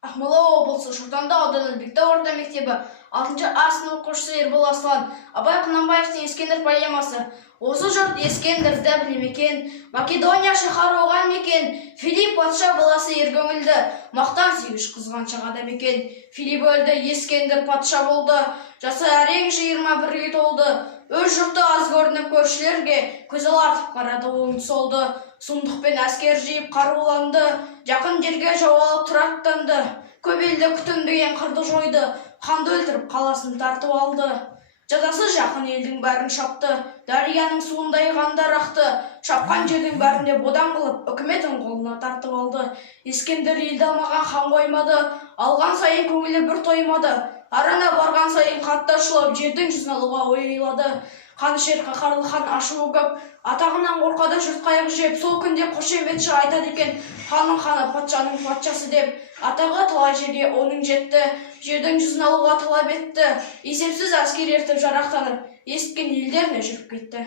Ақмола облысы Шортанды ауданы Бекті орта мектебі 6-А сынып оқушысы Ербол Аслан, Абай Құнанбаевтың Ескендір поэмасы. Осы жұрт Ескендірді білмекен, Македония шаһары оған мекен, Филипп патша баласы ергөңілді, мақтан сүйгіш қызғаншақ адам екен. Филипп өлді, Ескендір патша болды, жасы әрең 21-ге толды. Өз жұрты аз көрініп көршілерге көз алартып қарады оңды солды. Сұмдықпен әскер жиып қаруланды, жақын жерге жау алып тұраттанды. Көп елді күтінбеген қырды жойды, ханды өлтіріп қаласын тартып алды. Жазасы жақын елдің бәрін шапты, дарияның суындай қандар ақты. Шапқан жердің бәрінде бодан қылып, үкіметін қолына тартып алды. Ескендір елді алмаған хан қоймады, алған сайын көңілі бір тоймады. Арана барған сайын қатты ашылып, жердің жүзін алуға ойлады. Қанішер қаһарлы хан ашуы көп, атағынан қорқады жұрт қайғы жеп. Сол күнде қошеметші айтады екен, ханның ханы патшаның патшасы деп. Атағы талай жерге оның жетті, жердің жүзін алуға талап етті. Есепсіз әскер ертіп жарақтанып, есіткен елдеріне жүріп кетті.